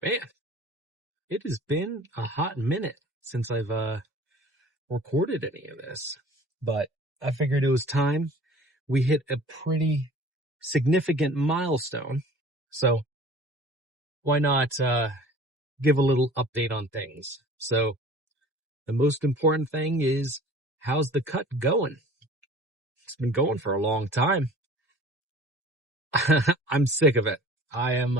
Man, it has been a hot minute since I've recorded any of this, but I figured it was time. We hit a pretty significant milestone, so why not give a little update on things? So the most important thing is, how's the cut going? It's been going for a long time. I'm sick of it. I am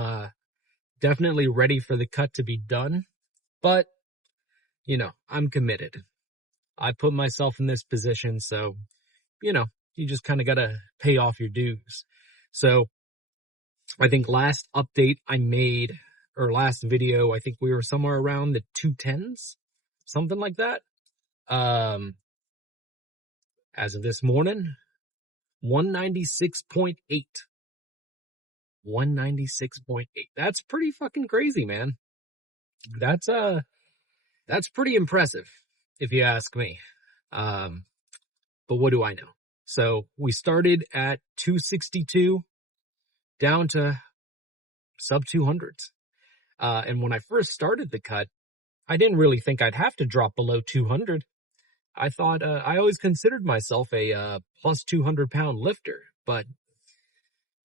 definitely ready for the cut to be done, but I'm committed. I put myself in this position, so you just kind of got to pay off your dues. So I think last update I made, or last video, I think we were somewhere around the 210s, something like that. As of this morning, 196.8. 196.8. That's pretty fucking crazy, man. That's pretty impressive, if you ask me. But what do I know? So we started at 262 down to sub 200s. And when I first started the cut, I didn't really think I'd have to drop below 200. I thought, I always considered myself a plus 200 pound lifter, but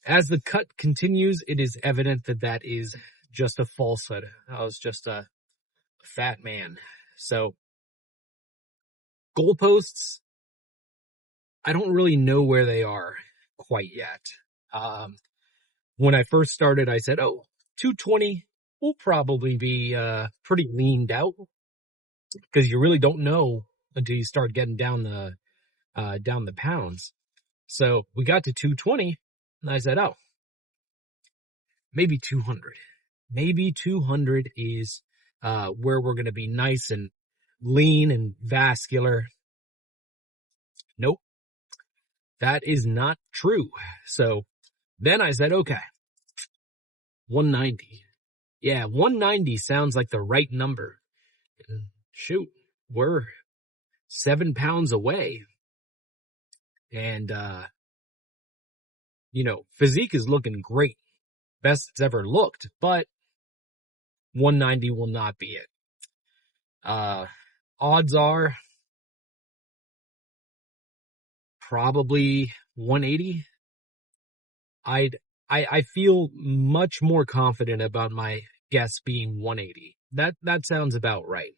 as the cut continues, it is evident that that is just a falsehood. I was just a fat man. So goalposts, I don't really know where they are quite yet. When I first started, I said, 220 will probably be pretty leaned out, because you really don't know until you start getting down the pounds. So we got to 220, and I said, maybe 200. Maybe 200 is where we're going to be nice and lean and vascular. Nope, that is not true. So then I said, okay, 190. Yeah, 190 sounds like the right number. Shoot, we're 7 pounds away. And, Physique is looking great. Best it's ever looked, but 190 will not be it. Odds are probably 180. I feel much more confident about my guess being 180. That sounds about right.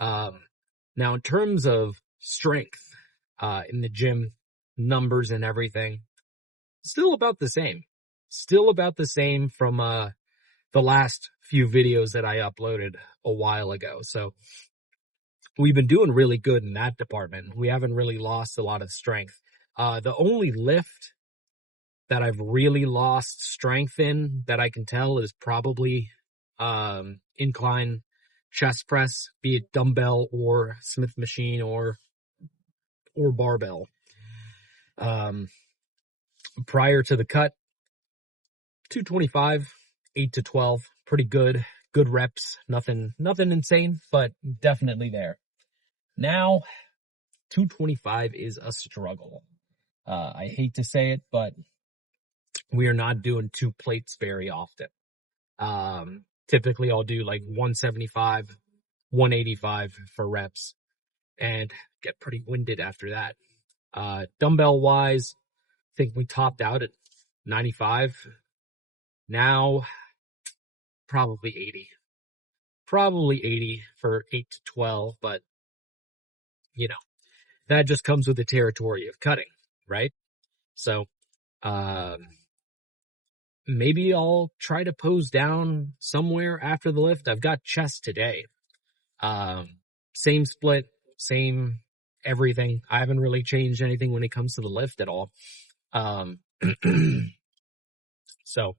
Now in terms of strength, in the gym, numbers and everything, still about the same. Still about the same from, the last few videos that I uploaded a while ago. So we've been doing really good in that department. We haven't really lost a lot of strength. The only lift that I've really lost strength in that I can tell is probably incline chest press, be it dumbbell or Smith machine or barbell. Prior to the cut, 225, 8 to 12, pretty good reps, nothing insane, but definitely there. Now 225 is a struggle. I hate to say it, but we are not doing 2 plates very often. Typically I'll do like 175, 185 for reps and get pretty winded after that. Dumbbell wise, I think we topped out at 95. Now, probably 80. Probably 80 for 8 to 12, but that just comes with the territory of cutting, right? So, maybe I'll try to pose down somewhere after the lift. I've got chest today. Same split, same everything. I haven't really changed anything when it comes to the lift at all. So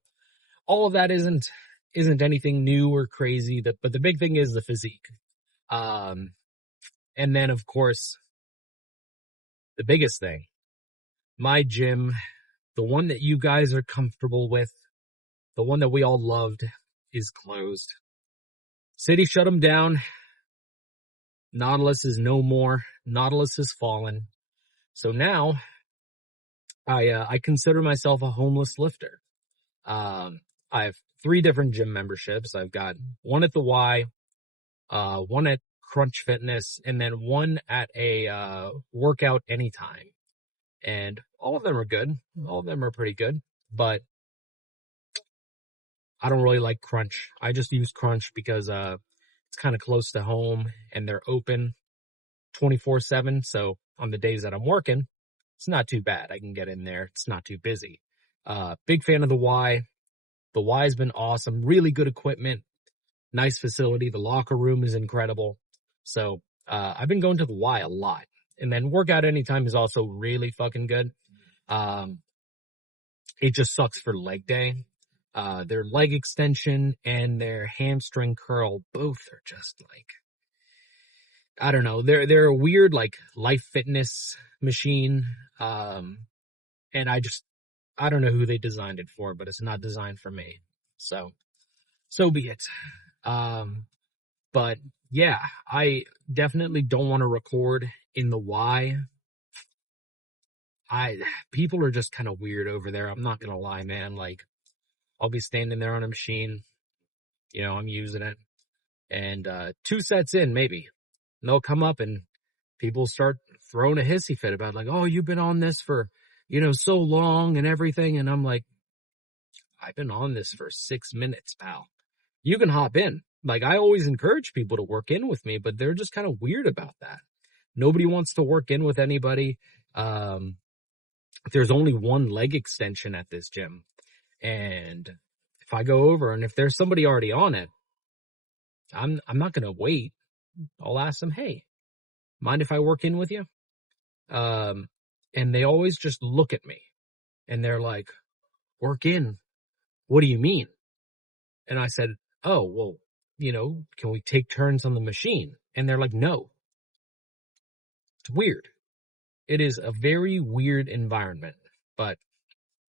all of that isn't anything new or crazy, but the big thing is the physique. And then of course, the biggest thing, my gym, the one that you guys are comfortable with, the one that we all loved, is closed. City shut them down. Nautilus is no more. Nautilus has fallen. So now I consider myself a homeless lifter. I've three different gym memberships. I've got one at the Y, one at Crunch Fitness, and then one at a Workout Anytime. And all of them are good. All of them are pretty good, but I don't really like Crunch. I just use Crunch because it's kind of close to home and they're open 24/7. So on the days that I'm working, it's not too bad. I can get in there. It's not too busy. Big fan of the Y. The Y has been awesome. Really good equipment. Nice facility. The locker room is incredible. So I've been going to the Y a lot. And then Workout Anytime is also really fucking good. It just sucks for leg day. Their leg extension and their hamstring curl both are just like, I don't know. They're a weird like life fitness machine. And I don't know who they designed it for, but it's not designed for me. So be it. But yeah, I definitely don't want to record in the Y. People are just kind of weird over there. I'm not gonna lie, man. Like, I'll be standing there on a machine, I'm using it, and 2 sets in, maybe, and they'll come up and people start throwing a hissy fit about like, oh, you've been on this for, so long and everything. And I'm like, I've been on this for 6 minutes, pal. You can hop in. Like, I always encourage people to work in with me, but they're just kind of weird about that. Nobody wants to work in with anybody. There's only one leg extension at this gym. And if I go over and if there's somebody already on it, I'm not going to wait. I'll ask them, hey, mind if I work in with you? And they always just look at me and they're like, work in? What do you mean? And I said, oh, well, can we take turns on the machine? And they're like, no. It's weird. It is a very weird environment, but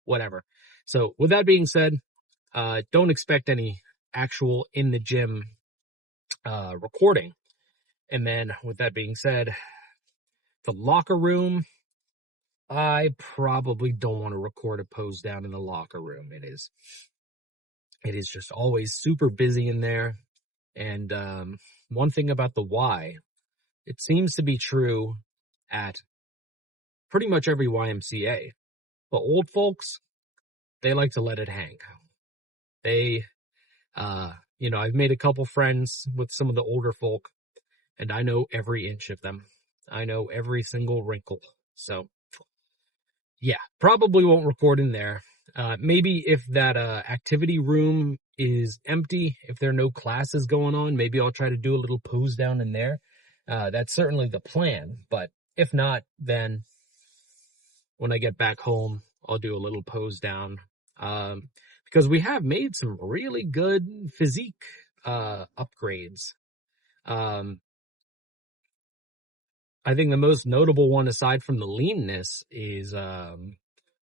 whatever. So with that being said, don't expect any actual in the gym recording. And then with that being said, the locker room, I probably don't want to record a pose down in the locker room. It is just always super busy in there. And one thing about the Y, it seems to be true at pretty much every YMCA. But old folks, they like to let it hang. I've made a couple friends with some of the older folk, and I know every inch of them. I know every single wrinkle. So, yeah, probably won't record in there. Maybe if that activity room is empty, if there are no classes going on, maybe I'll try to do a little pose down in there. That's certainly the plan. But if not, then when I get back home, I'll do a little pose down. Because we have made some really good physique upgrades. I think the most notable one, aside from the leanness, is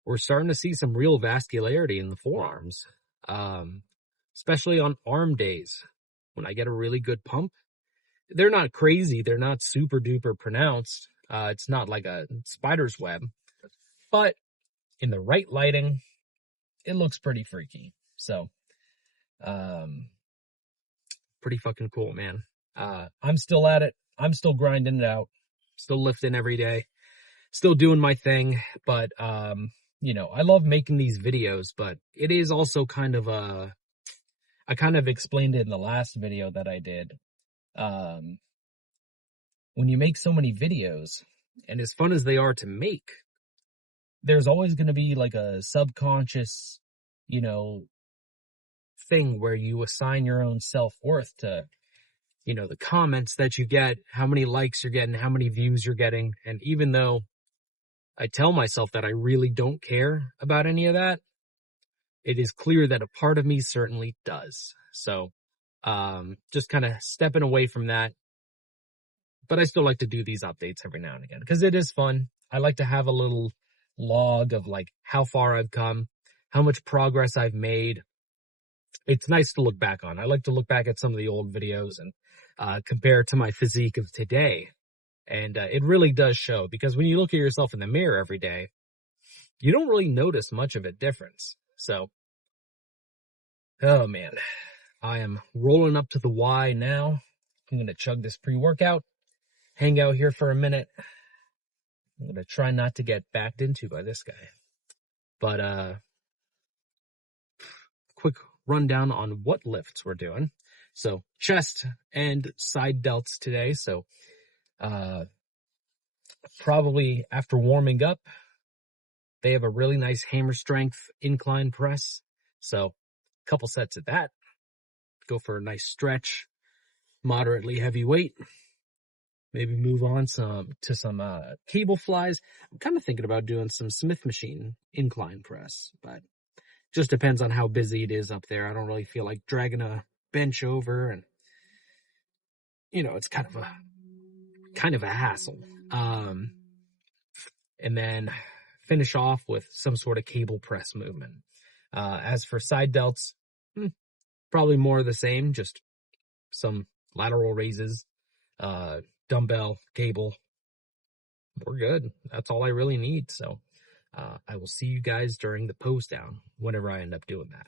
we're starting to see some real vascularity in the forearms, especially on arm days when I get a really good pump. They're not crazy. They're not super duper pronounced. It's not like a spider's web, but in the right lighting, it looks pretty freaky. So, pretty fucking cool, man. I'm still at it. I'm still grinding it out. Still lifting every day. Still doing my thing. But, I love making these videos, but it is also kind of I kind of explained it in the last video that I did. When you make so many videos, and as fun as they are to make, there's always going to be like a subconscious, thing where you assign your own self-worth to, the comments that you get, how many likes you're getting, how many views you're getting. And even though I tell myself that I really don't care about any of that, it is clear that a part of me certainly does. So, just kind of stepping away from that. But I still like to do these updates every now and again because it is fun. I like to have a little log of like how far I've come, how much progress I've made. It's nice to look back on. I like to look back at some of the old videos and compare it to my physique of today. And it really does show, because when you look at yourself in the mirror every day, you don't really notice much of a difference. So Oh man, I am rolling up to the Y now. I'm going to chug this pre-workout, hang out here for a minute. I'm going to try not to get backed into by this guy. But, quick rundown on what lifts we're doing. So chest and side delts today. So, probably after warming up, they have a really nice hammer strength incline press. So a couple sets of that. Go for a nice stretch, moderately heavy weight. Maybe move on to some cable flies. I'm kind of thinking about doing some Smith machine incline press, but just depends on how busy it is up there. I don't really feel like dragging a bench over, and it's kind of a hassle. And then finish off with some sort of cable press movement. As for side delts, probably more of the same, just some lateral raises, dumbbell, cable. We're good. That's all I really need. So I will see you guys during the pose down whenever I end up doing that.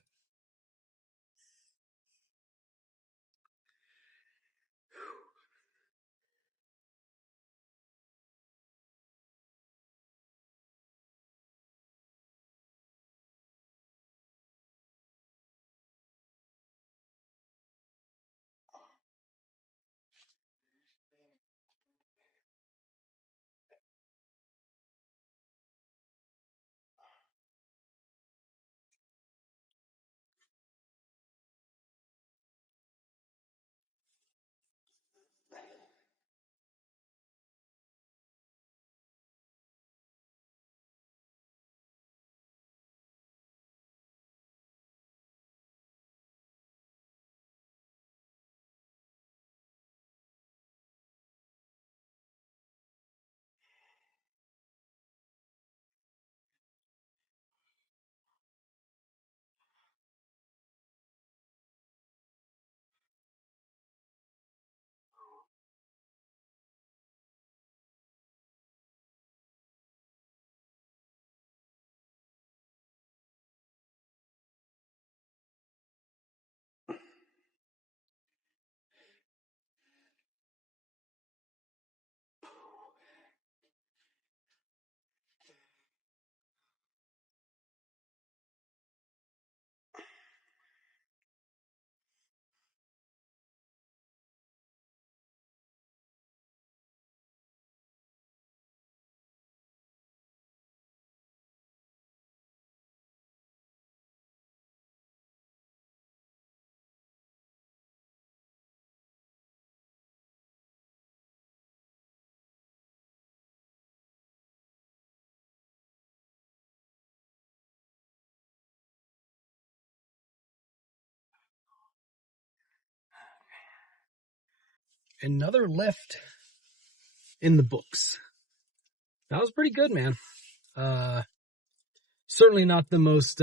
Another lift in the books. That was pretty good, man. Certainly not the most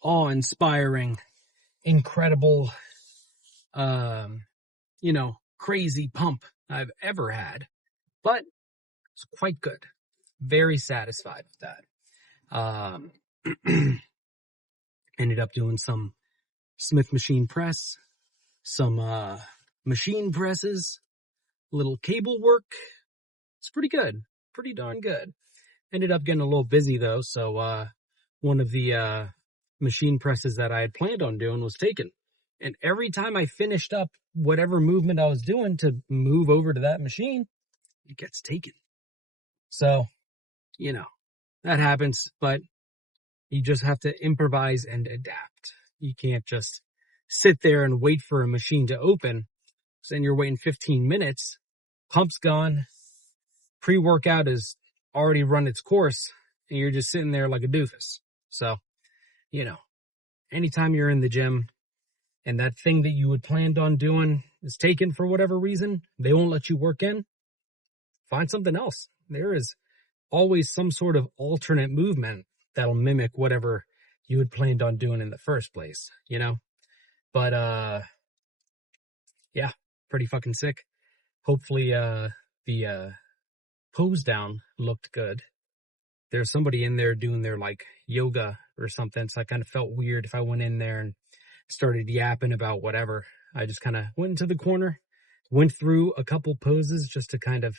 awe-inspiring, incredible, crazy pump I've ever had, but it's quite good. Very satisfied with that. Ended up doing some Smith machine press, some machine presses, little cable work. It's pretty good. Pretty darn good. Ended up getting a little busy though, so one of the machine presses that I had planned on doing was taken. And every time I finished up whatever movement I was doing to move over to that machine, it gets taken. So, that happens, but you just have to improvise and adapt. You can't just sit there and wait for a machine to open. So then you're waiting 15 minutes, pump's gone, pre-workout has already run its course, and you're just sitting there like a doofus. So, anytime you're in the gym and that thing that you had planned on doing is taken for whatever reason, they won't let you work in, find something else. There is always some sort of alternate movement that'll mimic whatever you had planned on doing in the first place, But, yeah, pretty fucking sick. Hopefully, the pose down looked good. There's somebody in there doing their yoga or something. So I kind of felt weird if I went in there and started yapping about whatever. I just kind of went into the corner, went through a couple poses just to kind of,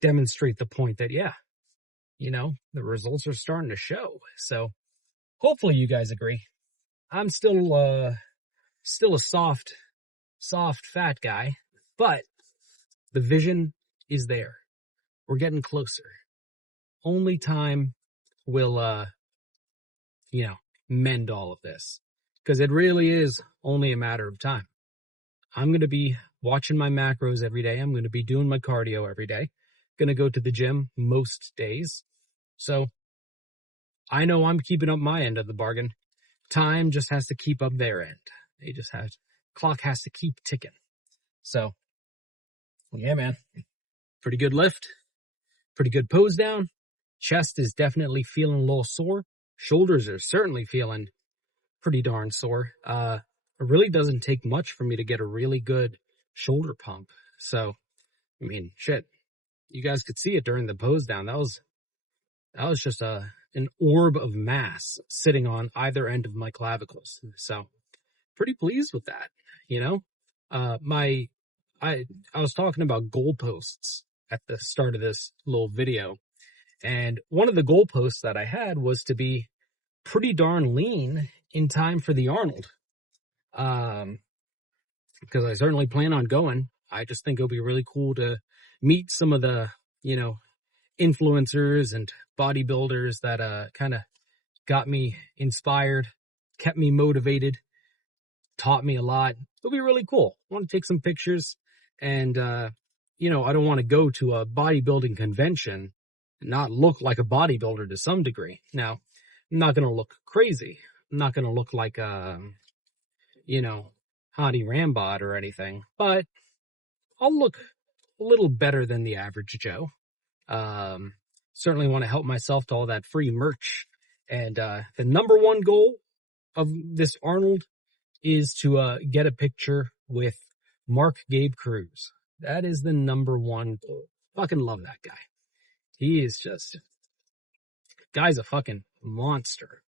demonstrate the point that, yeah, the results are starting to show. So hopefully you guys agree. I'm still a soft, fat guy, but the vision is there. We're getting closer. Only time will, mend all of this, because it really is only a matter of time. I'm going to be watching my macros every day. I'm going to be doing my cardio every day. Going to go to the gym most days. So I know I'm keeping up my end of the bargain. Time just has to keep up their end. Clock has to keep ticking. So yeah, man, pretty good lift, pretty good pose down. Chest is definitely feeling a little sore. Shoulders are certainly feeling pretty darn sore. It really doesn't take much for me to get a really good shoulder pump. So, I mean, shit, you guys could see it during the pose down. That was just an orb of mass sitting on either end of my clavicles. So, pretty pleased with that. I was talking about goalposts at the start of this little video, and one of the goalposts that I had was to be pretty darn lean in time for the Arnold. Because I certainly plan on going. I just think it'll be really cool to meet some of the, influencers and bodybuilders that kind of got me inspired, kept me motivated, taught me a lot. It'll be really cool. I want to take some pictures, and I don't want to go to a bodybuilding convention and not look like a bodybuilder to some degree. Now, I'm not going to look crazy. I'm not going to look like Hottie Rambot or anything, but I'll look a little better than the average Joe. Certainly want to help myself to all that free merch. And the number one goal of this Arnold is to get a picture with Mark Gabe Cruz. That is the number one goal. Fucking love that guy. He is guy's a fucking monster.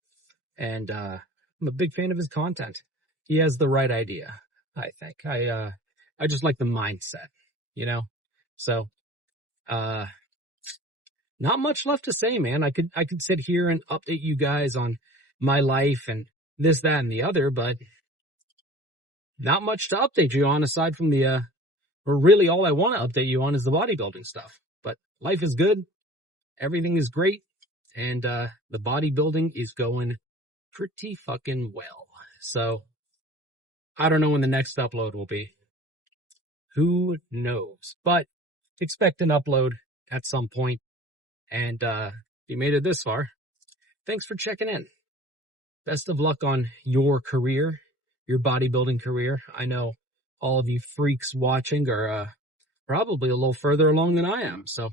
And I'm a big fan of his content. He has the right idea, I think. I just like the mindset, So, not much left to say, man. I could sit here and update you guys on my life and this, that, and the other, but not much to update you on aside from or really all I want to update you on is the bodybuilding stuff. But life is good. Everything is great. And the bodybuilding is going pretty fucking well. So, I don't know when the next upload will be. Who knows? But expect an upload at some point. And if you made it this far, thanks for checking in. Best of luck on your career, your bodybuilding career. I know all of you freaks watching are probably a little further along than I am. So,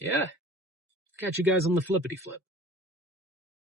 yeah. Catch you guys on the flippity flip.